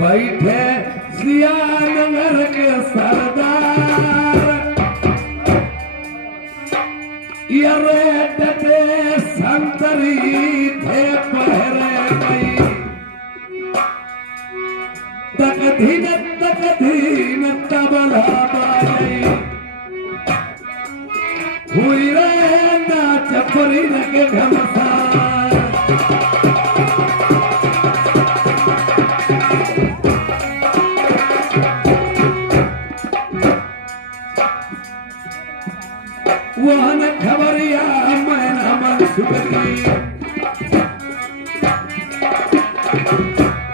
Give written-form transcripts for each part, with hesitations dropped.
बैठे सियानगर के सरदार ये डटे संतरी थे पहरे तक धीन तबला बाजे हुई रे नाच परी लगे घमसान वहन खबरिया मैना मन सुखी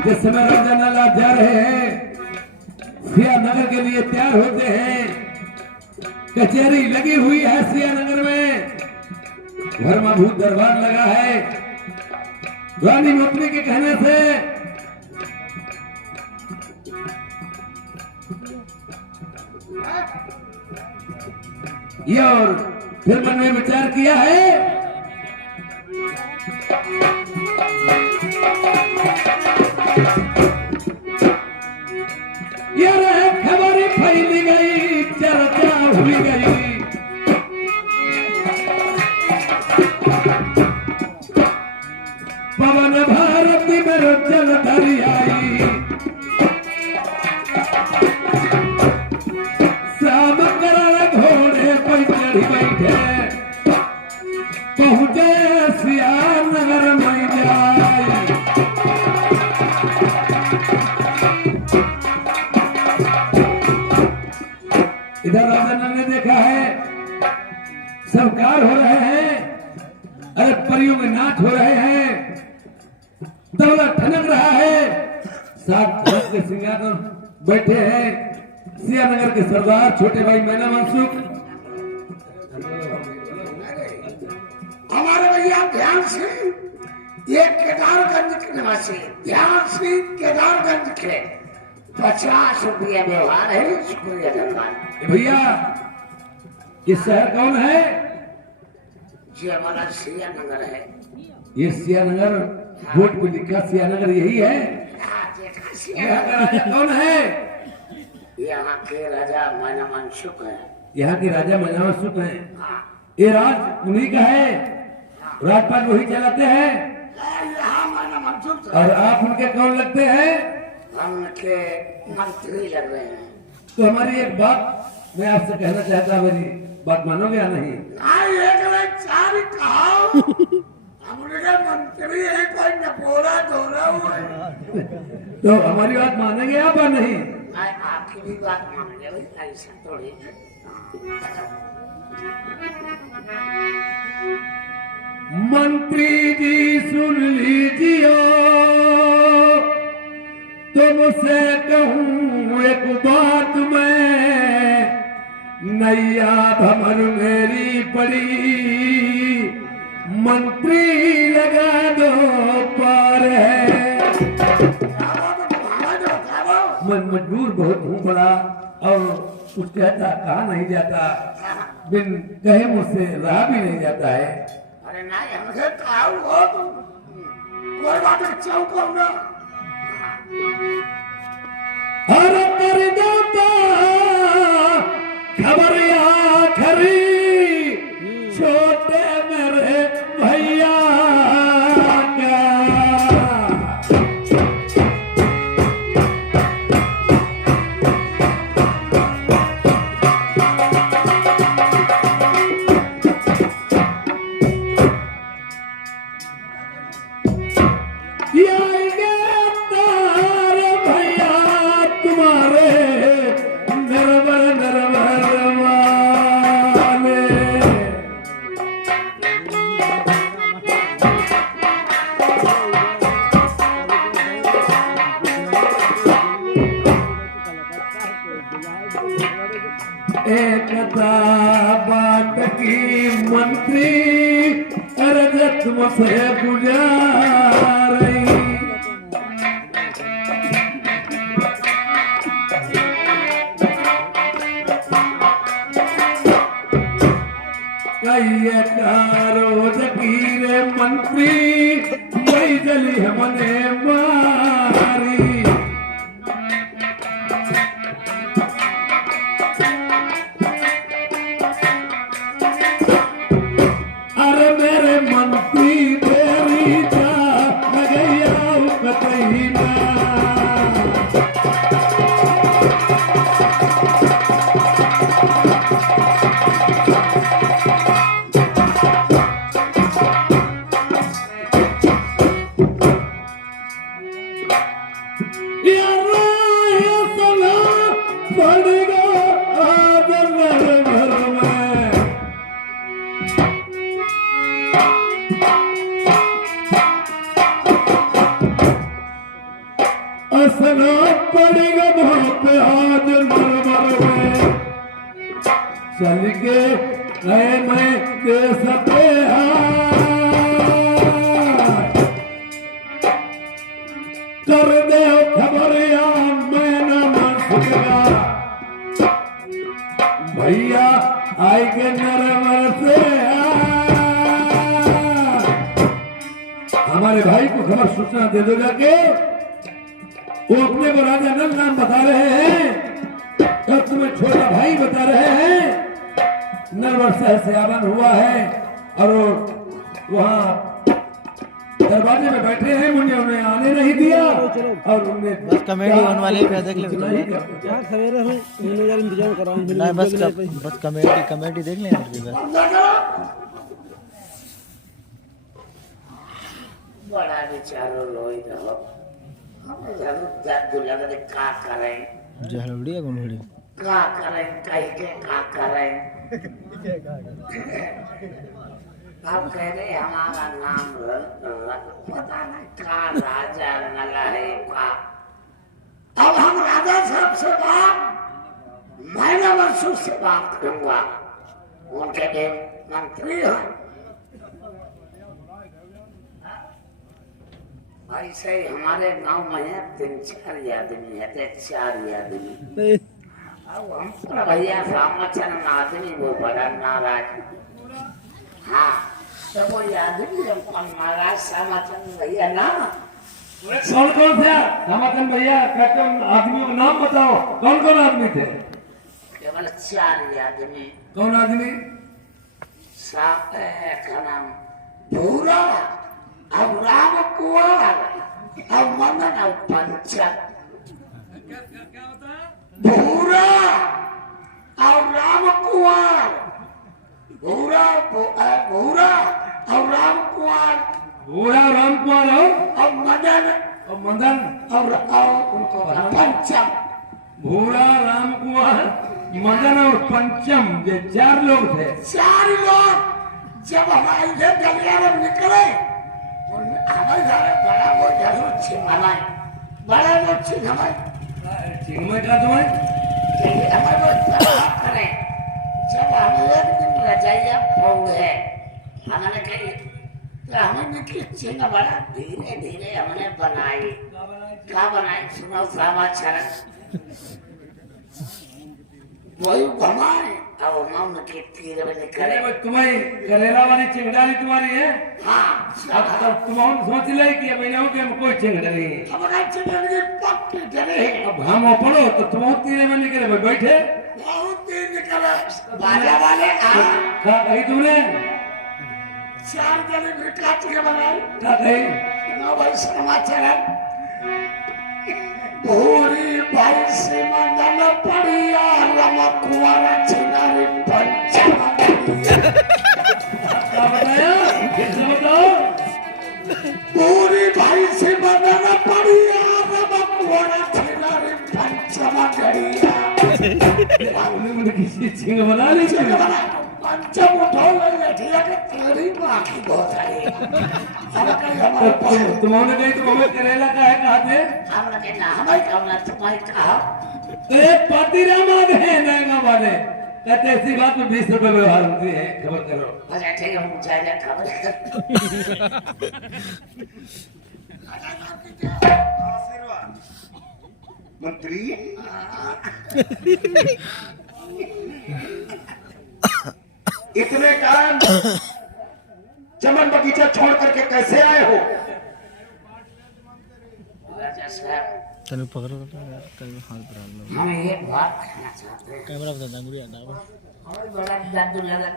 जिस समय राजा नाला जा रहे हैं सियानगर के लिए तैयार होते हैं। कचहरी लगी हुई है सियानगर में, धर्माभूत दरबार लगा है। रानी नोटरी के कहने से ये और फिर मन में विचार किया है यार खबर फैली गई, चर्चा हुई गई। पवन भारती में चल धरी आई, शाम कर घोड़े पर चढ़ बैठे पहुंचे सियानगर में जाई। इधर राजा ने देखा है सरकार हो रहे हैं, अरे परियों के नाच हो रहे हैं, तबला ठनक रहा है, साथ के सिंगार बैठे हैं सियानगर के सरदार छोटे भाई मैना मनसुख। हमारे भैया ध्यान से ये केदारगंज के निवासी ध्यान से केदारगंज के 50 रुपया व्यवहार है इसको भैया ये शहर कौन है? ये हमारा सियानगर है। ये सियानगर बोर्ड पे लिखा सियानगर यही है। यहाँ का राजा कौन है? यहाँ के राजा मैना मनसुख है। यहाँ के राजा मैना मनसुख है। ये राज उन्हीं का है, राजपाल वही चलाते हैं। और आप उनके कौन लगते हैं? हम उनके मंत्री लग रहे हैं। तो हमारी एक बात मैं आपसे कहना चाहता, मेरी बात मानोगे या नहीं? हम उनके मंत्री है, कोई नपोरा धोरा हुआ है। तो हमारी बात मानेंगे आप या नहीं? आपकी भी बात मानेंगे, ऐसा थोड़ी। मंत्री जी सुन लीजिए, तुमसे कहूँ एक बात मैं, नैया भमर मेरी पड़ी, मंत्री लगा दो पार है। मन मजबूर बहुत हूँ बड़ा, और कुछ कहता कहा नहीं जाता, बिन कहे मुझसे रहा भी नहीं जाता है। अरे नहीं हमसे कहा हो तुम, कोई बात अच्छा करूँगा। अरे कर दो तो खबर आखरी, छोटे मेरे भैया का। एकता बात की मंत्री अर्जत मुझसे गुजारी, ये कारो जगीरे मंत्री मई जली हमने मारी अरे मेरे मंत्री तेरी जा लगैया उकतईना असला पड़ेगा वहां पे आज नरवर में चल के गए मैं देश पे कर दे खबर या मैं न मन सकेगा भैया आएंगे नरवर से हमारे भाई को खबर सूचना दे दो जाके वो अपने को राजा नल नाम बता रहे हैं और तुम्हें छोटा भाई बता रहे हैं नलवर से आवन हुआ है और वहाँ दरवाजे में बैठे हैं मुझे उन्हें आने नहीं दिया और उन्हें कमेटी बनवाने पे देख ले यार सवेरे में यार इंतजाम कराऊं बस कमेटी देख ले बड़ा बेचारो लोई रहो हम दर्द लग रहे का करें जहलुड़ी है गुनड़ी का करें कहीं के का करें अब कह रहे हमारा नाम पता नहीं का राजा लगा है का अब हम राजा साहब से बात महीना वर्षों से बात करूंगा उनके लिए मंत्री हो ऐसे ही हमारे गांव में है 3-4 आदमी है 4 आदमी अब हम तो भैया समाचार में आदमी वो बड़ा नाराज हाँ तो वो आदमी हमको नाराज समाचार भैया ना कौन कौन थे समाधान भैया कौन आदमी को नाम बताओ कौन कौन आदमी थे केवल 4 आदमी कौन आदमी साफ है का नाम भूरा अब राम कुआर अब मनन अब पंचा भूरा अब राम कुआर भूरा भूरा अब राम कुआर भूरा राम कुमार हो अब मदन और मदन और उनको पंचम भूरा राम कुमार मदन और पंचम ये 4 लोग थे 4 लोग जब हमारे घर गलियारा निकले हमारे घर बड़ा वो जरूर छिंगाना बड़ा वो छिंगाना चिन्मय का दो है यही हमारे करे जब हम एक दिन रजाइया फोड़ है हमने कही तो हमने की चिंगा बड़ा धीरे धीरे हमने बनाई क्या बनाई सुनो समाचार वही घुमाए और उन्होंने की तीर में निकले तुम्हारी करेला वाली चिंगारी तुम्हारी है हाँ अब तुम सोच ले कि महीनों के हम कोई चिंगारी है हमारा चिंगारी पक्के डरे अब हम पढ़ो तो तुम तीरे में निकले बैठे बहुत दिन निकला राजा वाले कही तुमने 4 जने भी काट के बनाए क्या कही नो भाई समाचार पूरी भाई से मदन पड़िया रम कुआरा छिनारी पंचमा क्या बताया कैसे बताओ पूरी भाई से मदन पड़िया रम कुआरा छिनारी पंचमा करिया किसी चिंग बना ली पंचम उठो ले ठीक है तेरी माँ की बहुत तुम्हारे कहीं तुम्हारे करेला का है कहा थे हमने कहा हमारे कहा तुम्हारे कहा ए पतिरामा बहन है वाले कहते ऐसी बात में 20 रुपए व्यवहार होती है खबर करो अच्छा ठीक है हम जा खबर मंत्री इतने टाइम चमन बगीचा छोड़ करके कैसे आए हो? राजा साहब, तनु पकड़ लो यार, तनु हाथ पर लो। हम ये बात कहना चाहते हैं, कैमरा बता दे, गुड़िया डालो। और बड़ा जादू लगा।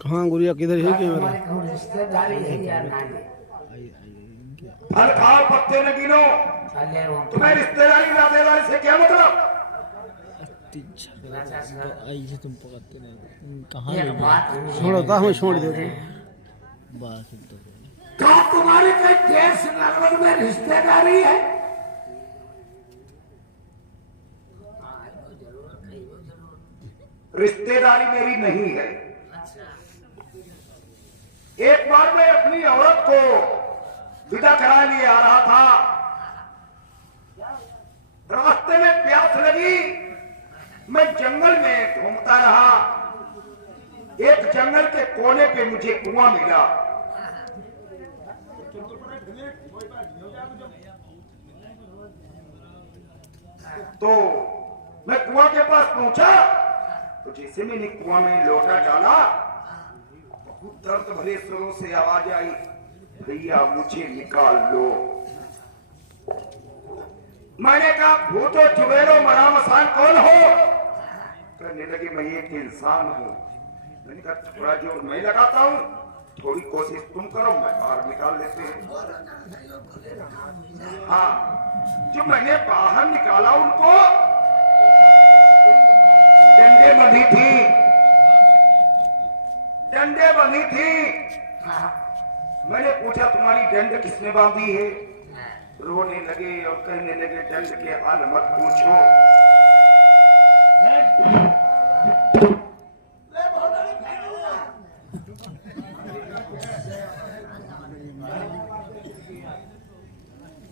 कहाँ गुड़िया किधर है कैमरा? हमारे कौन रिश्तेदारी है या नहीं? फल खाओ, पत्ते न गिनो। चले वो तुम्हें रिश्तेदारी नातेदारी से क्या मतलब? राजा साहब, आई से तुम पकड़ते नहीं, कहाँ ये ले बात हम छोड़ो, कहाँ में छोड़ दो। बस क्या तुम्हारे कई देश नगर में रिश्तेदारी है? रिश्तेदारी मेरी नहीं है। एक बार मैं अपनी औरत को विदा कराने आ रहा था, रास्ते में प्यास लगी, मैं जंगल में घूमता रहा। एक जंगल के कोने पे मुझे कुआं मिला। तो मैं कुआं के पास पहुंचा, तो जैसे मैंने कुआं में लोटा डाला, बहुत दर्द भरे स्वरों से आवाज आई, भैया मुझे निकाल लो। मैंने कहा भूतो चुड़ैलो मरा मसान कौन हो? कहने लगे मैं एक इंसान हूं। मैंने कहा थोड़ा जोर मैं लगाता हूं, थोड़ी कोशिश तुम करो, मैं बाहर निकाल लेते हूं। हाँ, जो मैंने बाहर निकाला उनको डंडे बंधी थी, डंडे बंधी थी। मैंने पूछा तुम्हारी डंड किसने बांधी है? रोने लगे और कहने लगे डंड के हाल मत पूछो।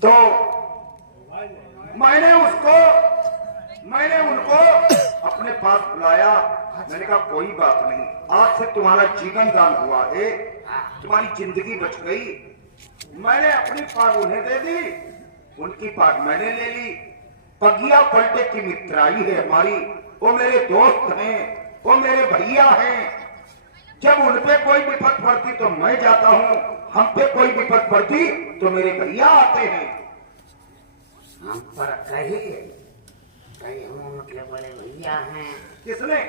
तो मैंने उनको अपने पास बुलाया। मैंने कहा कोई बात नहीं, आज से तुम्हारा जीवन दान हुआ है, तुम्हारी जिंदगी बच गई। मैंने अपनी पाग उन्हें दे दी, उनकी पाग मैंने ले ली। पगिया पलटे की मित्राई है हमारी, वो मेरे दोस्त हैं, वो मेरे भैया हैं। जब उन पे कोई विपत पड़ती तो मैं जाता हूँ, हम पे कोई विपत पड़ती तो मेरे भैया आते हैं। हम पर कहिए, कहीं हम उनके बड़े भैया हैं। किसने?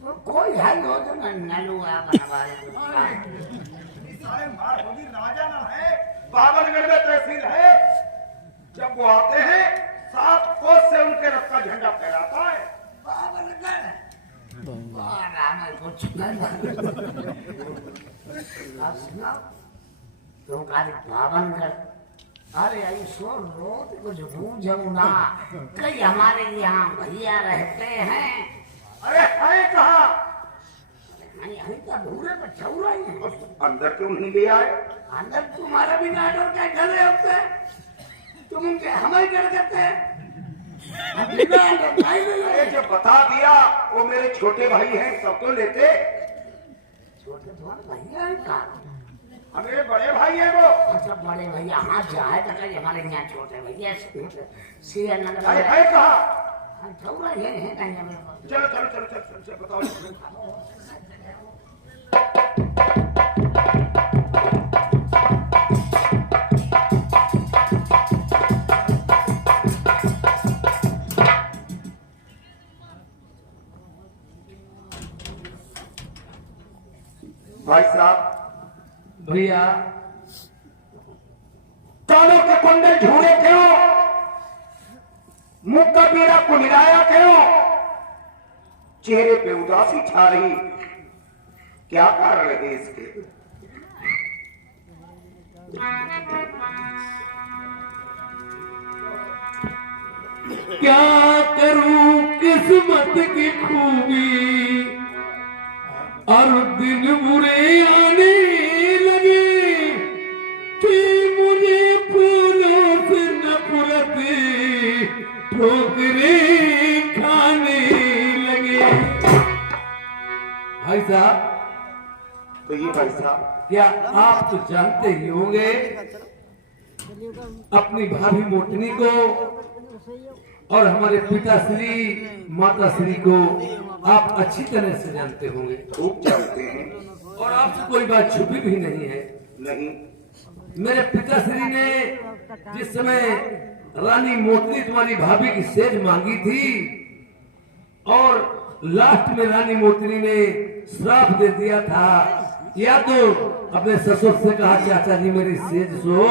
वो कोई है वो तो नलुआ बनवाए राजा ना है, बाबरगढ़ में तहसील है। जब वो आते हैं 7 कोस से उनके रथ का झंडा फहराता है। बाबरगढ़ कुछ तुम कल बाबरगढ़, अरे ऐसो रोज कुछ बूझो ना, कई हमारे यहाँ भैया रहते हैं। अरे है कहा? यही तो ढूंढे तो छौरा ही है। अंदर क्यों नहीं ले आए? अंदर तुम्हारा भी नाटक का घर है होते, तुम के हमें कर देते। अरे जब बता दिया वो मेरे छोटे भाई हैं तब तो लेते। छोटे तुम्हारे भैया हैं का? मेरे बड़े भाई हैं वो। मतलब बड़े भैया हाथ जाए तो कहीं हमारे यहाँ छोटे भैया सीधा नगर। अरे है कहा? छौरा ये है कहीं नगर। चलो चलो चलो चलो चलो बताओ। भाई साहब, भैया कानों के कुंडल झूले क्यों? मुख का पीला कुमिलाया क्यों? चेहरे पे उदासी छा रही, क्या कारण है देश के? क्या करूं किस्मत की खूबी, और दिन बुरे आने लगे कि मुझे फूलों से नफरत ठोकरे खाने लगे। भाई साहब, कहिए भाई साहब। क्या आप तो जानते ही होंगे अपनी भाभी मोटनी को और हमारे पिताश्री माताश्री को आप अच्छी तरह से जानते होंगे। खूब जानते हैं। और आपसे कोई बात छुपी भी नहीं है। नहीं, मेरे पिताश्री ने जिस समय रानी मोती तुम्हारी भाभी की सेज मांगी थी और लास्ट में रानी मोतनी ने श्राप दे दिया था, या तो अपने ससुर से कहा चाचा जी मेरी सेज सो,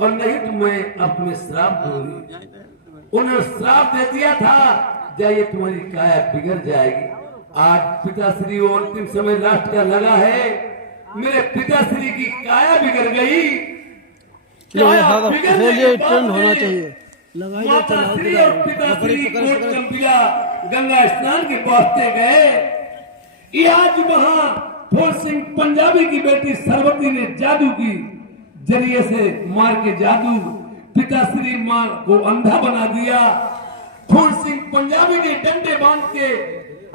और नहीं तो मैं अब तुम्हें श्राप दूंगी। उन्होंने श्राप दे दिया था, जाइए तुम्हारी काया बिगड़ जाएगी। आज पिताश्री को अंतिम समय लास्ट का लगा है, मेरे पिताश्री की काया बिगड़ गई। काया बिगड़ने के बाद में माताश्री और पिताश्री कोटचंपिया गंगा स्नान के पहुंचते गए। आज वहां फूल सिंह पंजाबी की बेटी सरवती ने जादू की जरिए से मार के जादू पिताश्री मां को अंधा बना दिया। फूल सिंह पंजाबी ने डंडे बांध के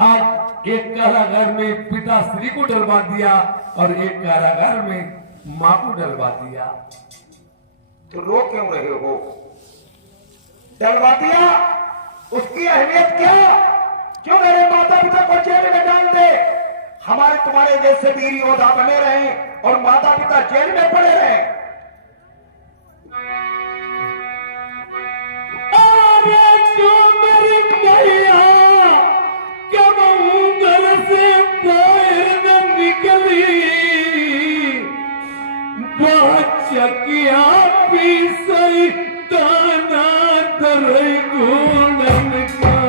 आज एक कारागार में पिताश्री को डलवा दिया और एक कारागार में मां को डलवा दिया। तो रो क्यों रहे हो? डलवा दिया, उसकी अहमियत क्या? क्यों मेरे माता पिता को जेल में डाल दे? हमारे तुम्हारे जैसे वीर योद्धा बने रहे और माता पिता जेल में पड़े रहे। चकिया पीसई दाना तरे गुणन का।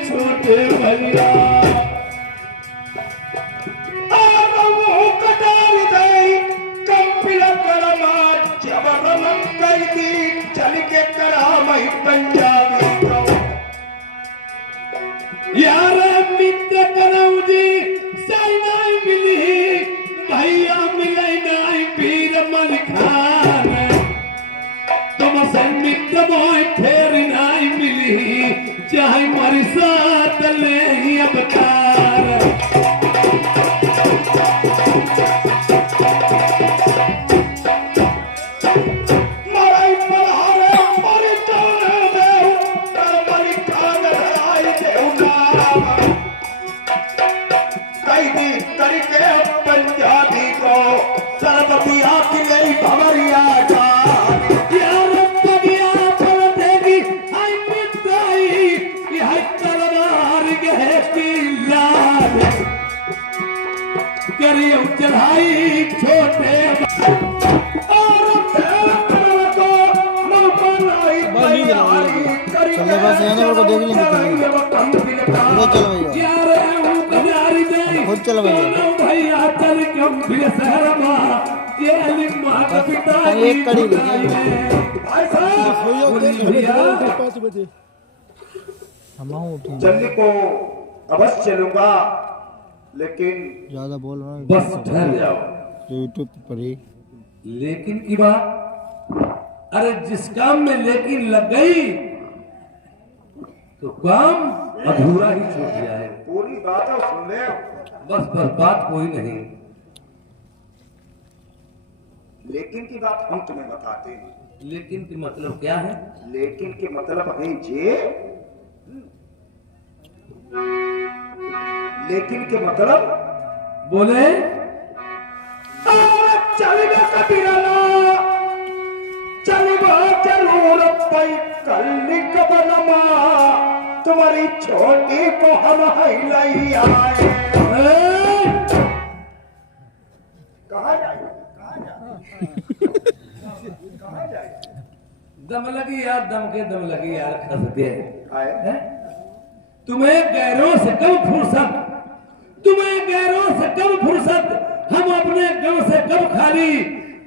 छोटे भैया कटार दे कंपिल करमा जबर कैदी चल के करा मई पंजाबी यार मित्र कनौजी सैनाई मिली भैया मिले नाई पीर मन खान तुमसे मित्र मोय फेर नाई मिली चाहे मरी साथ ले अवतार पंजाबी को सरबती आती गई खबरिया करियो चढ़ाई छोटे भैया चल कम शहरमा जेल माता पिता जल्दी को अवश्य चलूंगा, लेकिन ज्यादा बोल रहा है बस ठहर जाओ। यूट्यूब पर ही लेकिन की बात, अरे जिस काम में लेकिन लग गई तो काम अधूरा ही छूट जाए। पूरी बात सुन ले। बस बस बात कोई नहीं, लेकिन की बात हम तुम्हें बताते हैं। लेकिन की मतलब क्या है? लेकिन के मतलब है जे, लेकिन के मतलब बोले चल कबीरा चलबा जरूरत पई कल कबनमा तुम्हारी छोटी को हम लई आए। कहाँ जाए दम लगी यार, दम लगी यार, खस के आए हैं? तुम्हें गैरों से कब फुर्सत, तुम्हें गैरों से कब फुर्सत, हम अपने गम से कब खाली,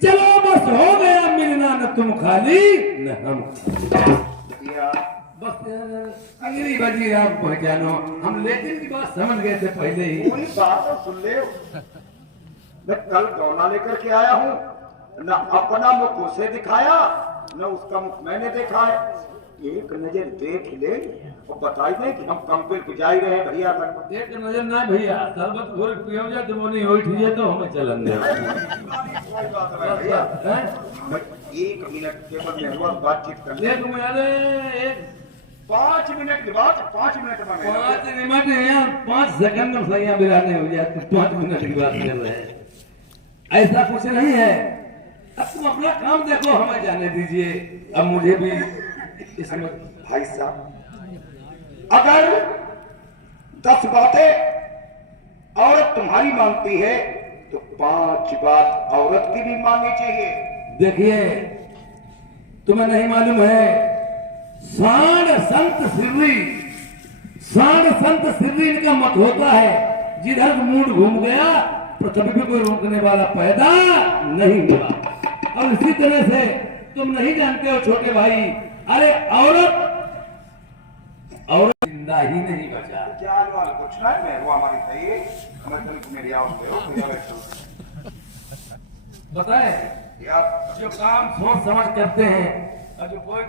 चलो बस हो गया मिलना, न तुम खाली न हम। बस अगली बाजी आप पहचानो, हम लेकिन की बात समझ गए थे पहले ही। पूरी बात सुन ले। मैं कल गौना लेकर के आया हूँ, न अपना मुख उसे दिखाया न उसका मुख मैंने देखा है। एक नजर देख ले और बताई दे कि हम कंपेल पे जा ही रहे हैं भैया। एक नजर ना भैया, शरबत घोर पियो जा तुम नहीं होई थी तो हमें चलन दे। कोई बात नहीं भैया, मैं 1 मिनट केवल मेहरबान बातचीत कर ले। 1 मिनट 5 मिनट के बाद 5 मिनट में 5 मिनट या 5 सेकंड में सही मिलाने हो जाए, 5 मिनट की बात कर रहे हैं। ऐसा कुछ नहीं है, अब तुम अपना काम देखो, हमें जाने दीजिए। अब मुझे भी इसमें भाई साहब, अगर 10 बातें औरत तुम्हारी मानती है तो 5 बात औरत की भी माननी चाहिए। देखिए, तुम्हें नहीं मालूम है, सांड संत सिर्री इनका मत होता है। जिधर मूड घूम गया पृथ्वी पे कोई रोकने वाला पैदा नहीं हुआ। और इसी तरह से तुम नहीं जानते हो छोटे भाई, अरे औरत जिंदा ही नहीं बचा। क्या वाल कुछ ना है, मैं वो हमारी सही है, हमें कल मेरी आवाज दो भैया बैठो। बताए यार जो काम सोच समझ करते हैं, अब कोई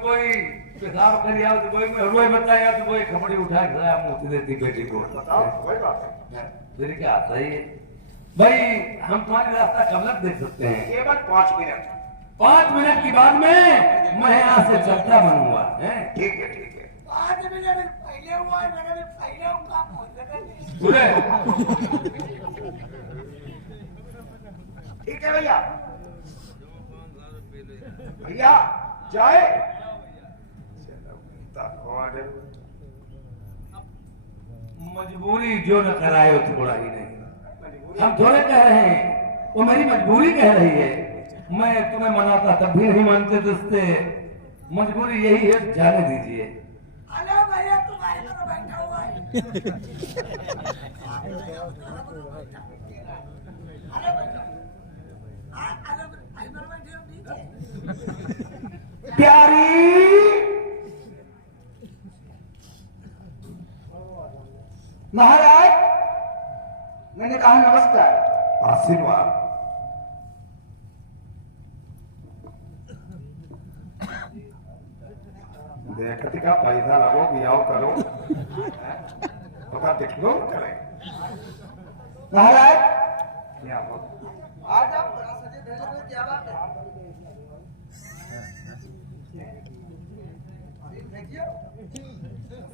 पेशाब कर लिया तो कोई हलवाई बताएगा तो कोई खपड़ी उठा खड़ा मुफ्त देती बेटी को। बताओ कोई बात है। फिर क्या सही है भाई, हम तुम्हारी रास्ता कब तक देख सकते हैं? केवल 5 मिनट। 5 मिनट की बाद में मैं यहाँ से चलता बनूंगा। ठीक है ठीक है। 5 मिनट पहले हुआ, मेरे पहले काम होता है। पूरे ठीक है भैया, भैया जाए। मजबूरी जो न कराए वो थोड़ा ही नहीं, हम थोड़े कह रहे हैं, वो मेरी मजबूरी कह रही है। मैं तुम्हें मनाता तब भी नहीं मानते दोस्ते, मजबूरी यही है, जाने दीजिए। हेलो भैया, तुम्हारे घर बैठा हुआ है। प्यारी महाराज, मैंने कहा नमस्कार। आशीर्वाद। देखती का पैसा लगो बियाव करो तो का देख लो करें। महाराज क्या हो, आ जाओ, बड़ा सजे धजे में क्या बात है?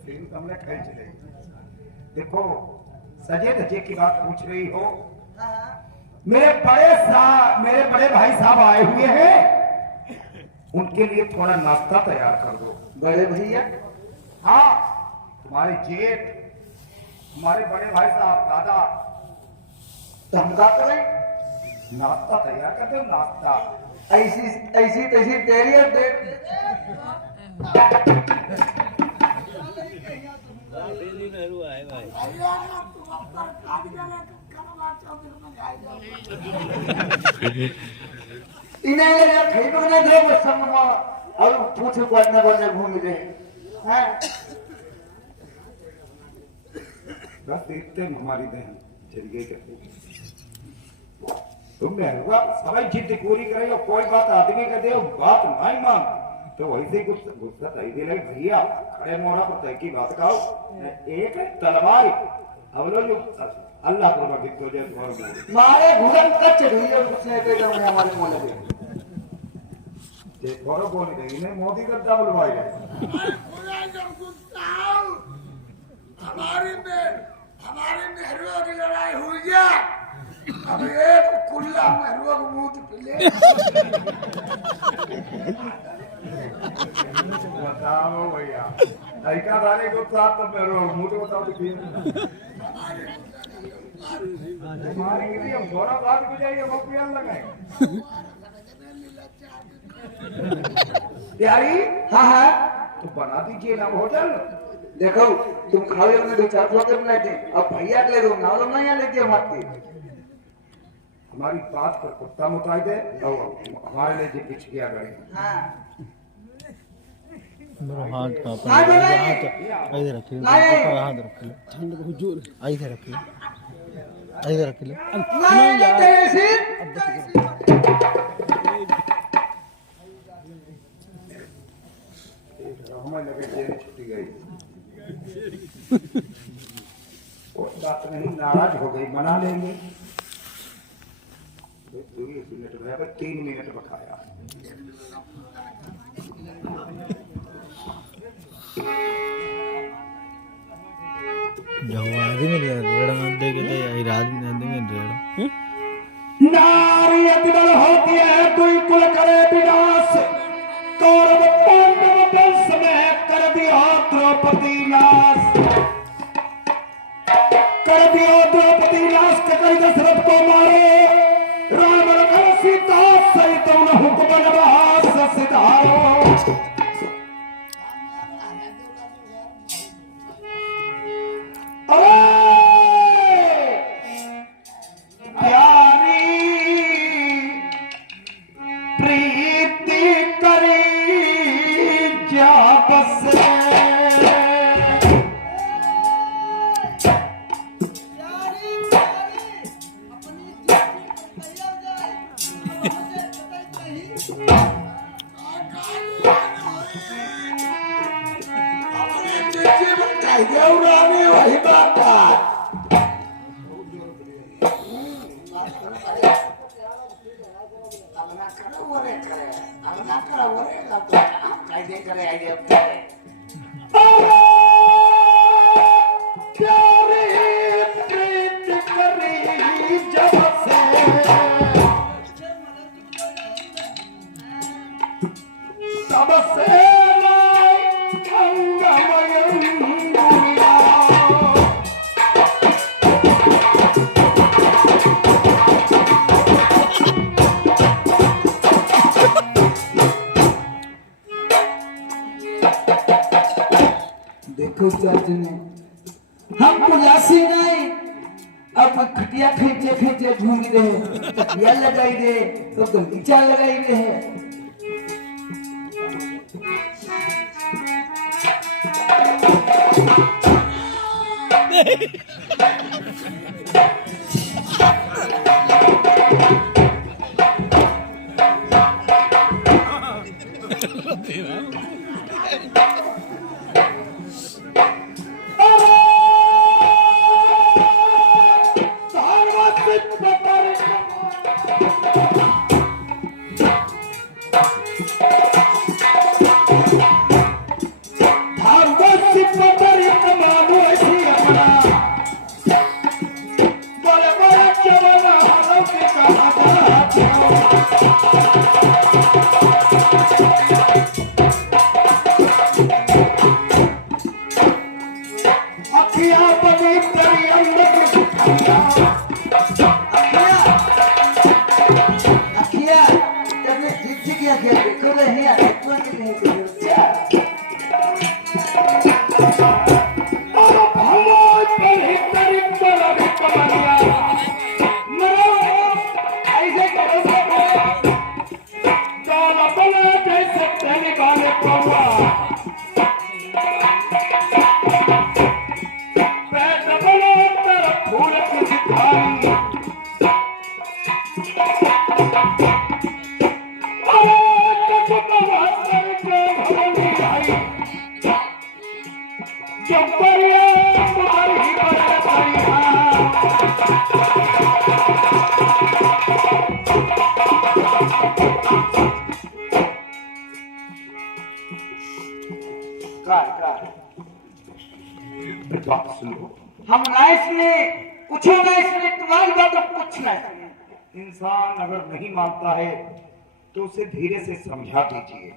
तीन तुमने खींच रही। देखो सजे धजे की बात पूछ रही हो, मेरे बड़े भाई साहब आए हुए हैं, उनके लिए थोड़ा नाश्ता तैयार कर दो। बड़े भैया? हाँ, तुम्हारे जेठ, हमारे बड़े भाई साहब दादा, तो हम क्या करें? नाश्ता तैयार कर दो। नाश्ता ऐसी तैसी तेरी और भैया ना तुम अपना काट देना, कब बात चल में जाएगा। इन्हें लगा ठीक करने दो बस संगमा और पूछ कोने कोने घूम रहे हैं। बस देखते हैं हमारी दें चलिए करते। तुमने हुआ सभी जिद्द पूरी करे और कोई बात आदमी कर दे और बात नहीं मान तो वैसे कुछ गुस्सा सही दे लगे। भैया खड़े मोड़ा पर तय की बात कहो, एक तलवार अब लो जो अल्लाह को मर्जी हो जाए तुम्हारे मारे घुरन कच्चे धुइए उसने पे में हमारे बोले दे ये थोड़ा बोली दे इन्हें मोदी का डबल भाई है। हमारी में हमारी लड़ाई हुई है। अब एक बुढ़िया में रोग भूत पिले बताओ भैया ऐसा बारे जो तो आप तो मेरो मुझे बताओ तो पिए तुम्हारी ये घोड़ा बात भी नहीं वो पियल लगाए प्यारी हाँ हाँ तो बना दीजिए ना होटल देखो तुम खाओ अपने दो चार लोग में लेते और भैया के ले दो नालो नहीं लेते मारते हमारी बात पर कुत्ता मुताए दे और हमारे लिए जो कुछ किया करें हाँ हाथ पापा ना बनाए इधर रखिए नहीं। हाथ रखिए ठंड बहुत जोर इधर रखिए इधर रखिए नहीं तेरे सिर हमें लगे जेल छुट्टी गई कोई बात नहीं नाराज हो गई बना लेंगे 20 मिनट रहेगा 3 मिनट बकाया जवाब में रेड़ दे के आई रात में नहीं रेड़ नारी अतिबल होती है दुई कुल करे विनाश कौरव पांडव वंश में कर दियो द्रौपदी नाश कर दियो द्रौपदी नाश के कई दशरथ को मारो राम लखन सीता सहित उन हुक्म नवास सिधारो प्यारी प्रीति करी जा बसे वही बात अब ना करे वो रे करे अब ना करे वो रे तो कैसे करे आइए अब करे प्यारी प्रीति करी जा बसे तब से देखो चाचू ने हम उदासी नहीं अब खटिया खींचे खींचे घूम रहे तकिया लगाई दे तो तुम पीछा लगाई दे है हम नहीं सुने कुछ नहीं सुने तुम्हारी बात अब कुछ नहीं सुने इंसान अगर नहीं मानता है तो उसे धीरे से समझा दीजिए।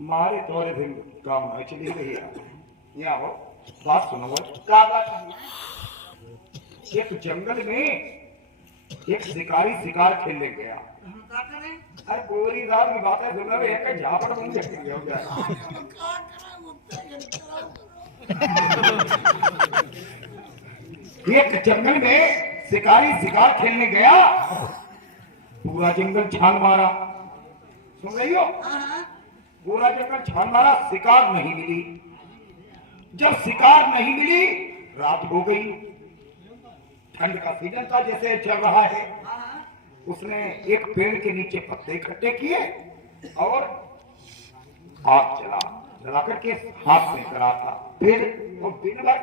मारे थोड़े दिन काम नहीं चली गई यहाँ हो, बात सुनो। क्या बात है? एक जंगल में एक शिकारी शिकार खेलने गया। अरे कोरी रात की बात है, सुन रहे एक झापड़ मुंह जैसे हो जाए। एक जंगल में शिकारी शिकार खेलने गया, पूरा जंगल छान मारा। सुन रही हो? पूरा जंगल छान मारा, शिकार नहीं मिली। जब शिकार नहीं मिली, रात हो गई। ठंड का सीजन था जैसे चल रहा है। उसने एक पेड़ के नीचे पत्ते इकट्ठे किए और आग जला करके हाथ से करा था। फिर वो दिन भर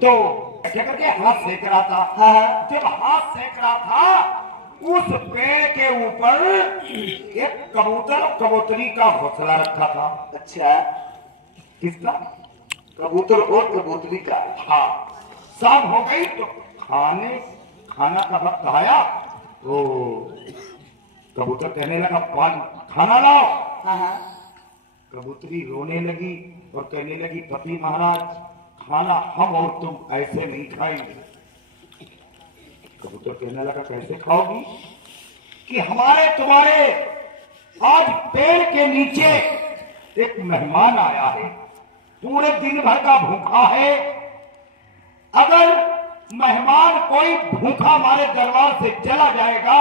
तो करके हाथ सेक रहा था। जब हाथ सेक रहा था, उस पेड़ के ऊपर एक कबूतर और कबूतरी का घोंसला रखा था। अच्छा, किसका? कबूतर और कबूतरी का। हाँ। शाम हो गई तो खाना का वक्त आया। ओ कबूतर कहने लगा खाना लाओ। कबूतरी रोने लगी और कहने लगी पति महाराज, खाना हम और तुम ऐसे नहीं खाएंगे। कबूतर कहने लगा कैसे खाओगी? कि हमारे तुम्हारे आज पेड़ के नीचे एक मेहमान आया है, पूरे दिन भर का भूखा है। अगर मेहमान कोई भूखा हमारे दरबार से चला जाएगा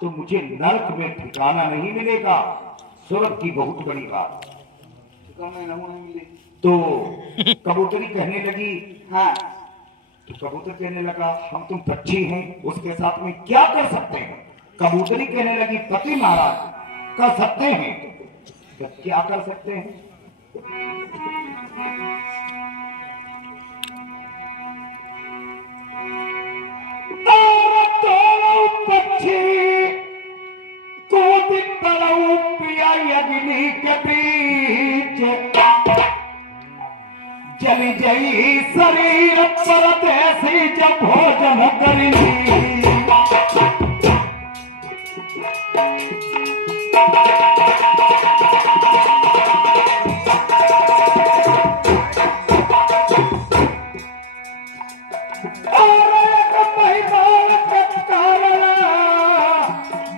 तो मुझे नरक में ठिकाना नहीं मिलेगा। स्वर्ग की बहुत बड़ी बात। ठिकाना नहीं मिले तो कबूतरी कहने लगी हाँ। तो कबूतर कहने लगा हम तुम पक्षी हैं, उसके साथ में क्या कर सकते हैं? कबूतरी कहने लगी पति महाराज कर सकते हैं। तो क्या कर सकते हैं? पक्षी कूद पड़ऊ पिया अग्नि के बीच, चली जई शरीर पर ऐसी जब भोजन करी।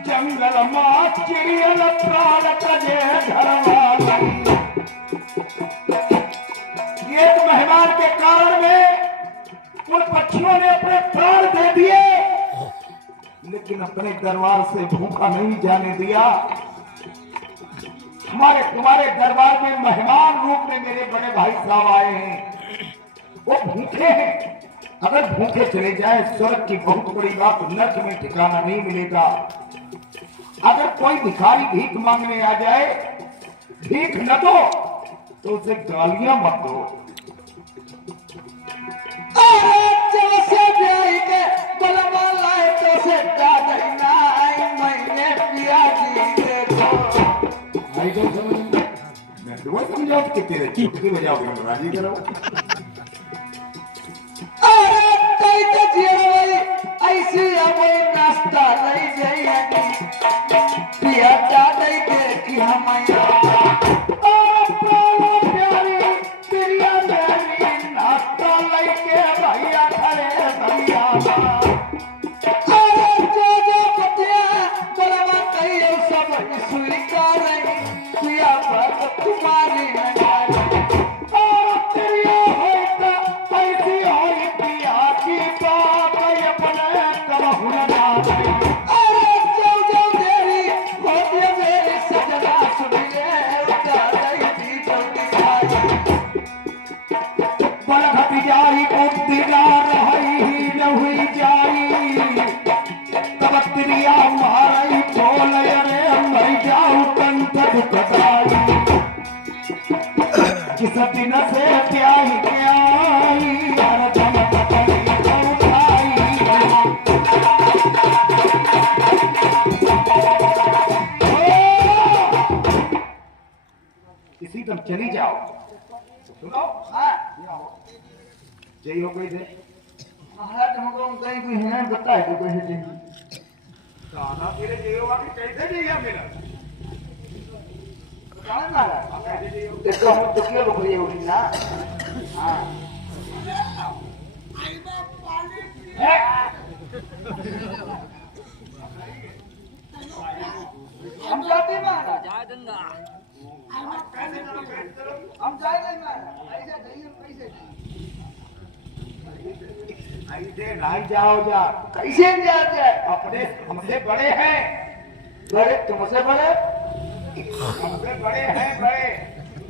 जंगल मां चिड़ियल प्राण तजे धरवा। एक मेहमान के कारण में उन पक्षियों ने अपने प्राण दे दिए, लेकिन अपने दरबार से भूखा नहीं जाने दिया। तुम्हारे दरबार में मेहमान रूप में मेरे बड़े भाई साहब आए हैं, वो भूखे हैं। अगर भूखे चले जाए स्वर्ग की बहुत बड़ी बात, नरक में ठिकाना नहीं मिलेगा। अगर कोई भिखारी भीख मांगने आ जाए, भीख न दो तो उसे गालियां मत दो। मैं समझाओ कि तेरे चुटकी बजाओ राजी करो। ऐसी अब नाश्ता नहीं जाएगी पिया दादी के कि हम प्यारी प्रिया मेरी नाश्ता लेके भैया खड़े भैया जो पतिया बलवा कहिए सब स्वीकार पिया पर तुम्हारी जाई बुद्धि ना रही न हुई जाई, तब त्रिया मारई बोल अरे मर जाऊं कंठ दुखदाई। जिस दिन से प्याई के आई हर दम पकड़ी उठाई। किसी तुम चली जाओ। सुनो, हाँ जय हो गई थे महाराज हमको कहीं कोई है ना बता है कोई है दादा तेरे जय हो आके कैसे जय मेरा बताओ महाराज हाँ, कैसे जय हो इसको हम टुकड़े रुपये उठी ना हाँ हम जाते हैं महाराज हम जाएंगे ना ऐसे जाइए कैसे ऐसे नहीं जाओ जा कैसे जाओगे अपने हमसे बड़े हैं बड़े तुमसे बड़े हमसे बड़े हैं बड़े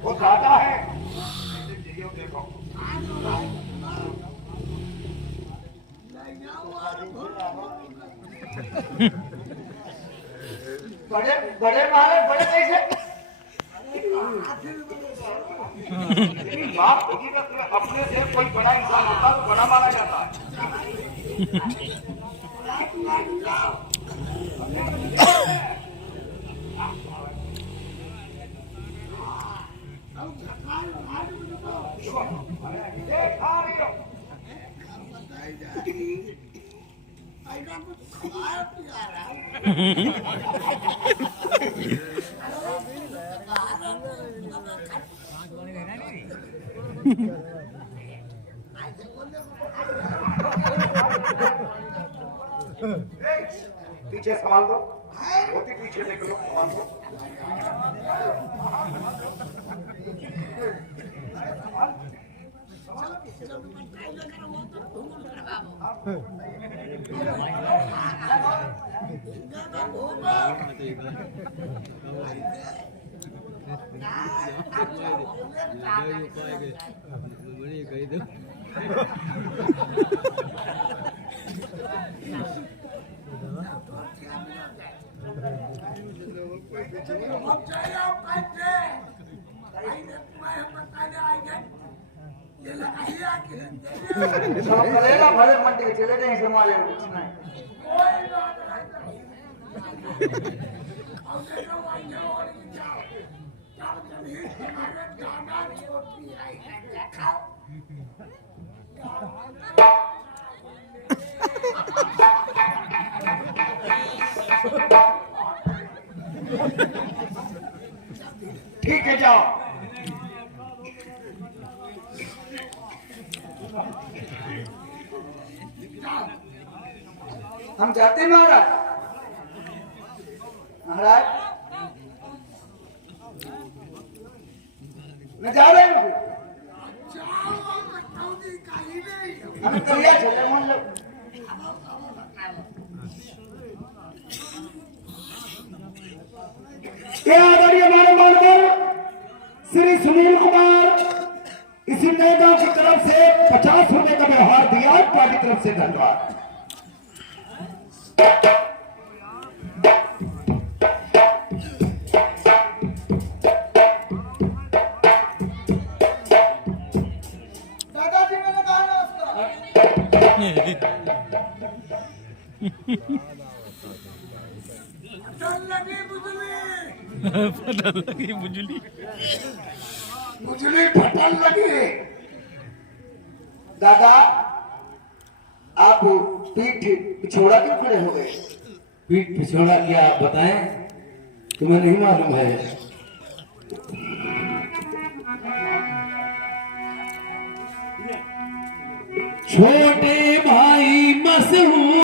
वो दादा है कैसे जय हो देखो बड़े बड़े महाराज बड़े कैसे लेकिन बात होगी ना कि अपने से कोई बड़ा इंसान होता तो बड़ा माना जाता है ये खा रही हो पीछे संभाल दो बहुत ही पीछे निकलो संभाल दो सब करेगा भले मंदिर चले गए हमारे उसमें ठीक है जाओ हम जाते हैं महाराज महाराज मैं जा रहे हैं हमें कलिया चले हम लोग ये आदरणीय हमारे मानवर श्री सुनील कुमार इसी नए गांव की तरफ से 50 रुपए का व्यवहार दिया पार्टी तरफ से धन्यवाद दादाजी मैंने कहा ना बुजुली मुझे फटल लगी दादा आप पीठ पिछोड़ा क्यों खड़े हो गए पीठ पिछोड़ा क्या आप बताएं तुम्हें नहीं मालूम है छोटे भाई मशहूर